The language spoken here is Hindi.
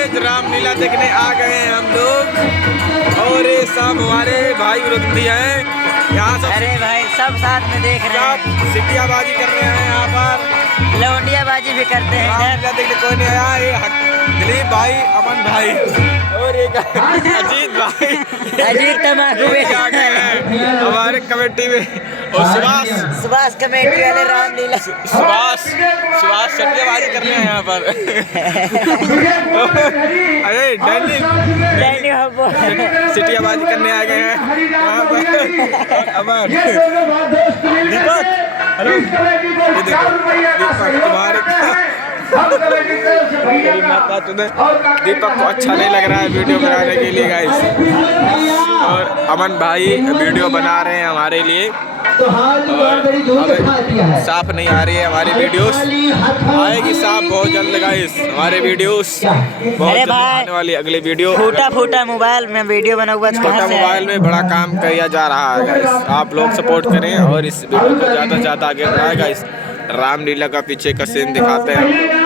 गाइस रामलीला देखने आ गए हैं हम लोग और ये सब हमारे भाई विरोधी हैं यहाँ सब। अरे भाई सब साथ में देख रहे हैं, सिटियाबाजी कर रहे हैं यहाँ पर, लौंडियाबाजी भी करते हैं इधर। देखने कोई नहीं आया। ये दिलीप भाई, अमन भाई और एक अजीत भाई, अजीत तमाकू हमारे कमेटी में, और सुभाष कमेटी वाले रामलीला सुभाष सट्टेबाजी कर रहे हैं यहाँ पर। अरे डैनी सिटियाबाजी करने आ गए हैं यहाँ पर। अमर दीपक, हेलो दीपक तुम्हारे माता तुम्हें दीपक को अच्छा नहीं लग रहा है वीडियो बनाने के लिए गाइस, और अमन भाई वीडियो बना रहे हैं हमारे लिए। और साफ नहीं आ रही है हमारी वीडियोस, आएगी साफ बहुत जल्द गाइस हमारे वीडियोस, बहुत जल्द आने वाली अगली वीडियो। फूटा मोबाइल में वीडियो बना हुआ, छोटा मोबाइल में बड़ा काम किया जा रहा है गाइस, आप लोग सपोर्ट करें और इस वीडियो को ज़्यादा से ज़्यादा आगे बढ़ाएं गाइस। रामलीला का पीछे का सीन दिखाते हैं।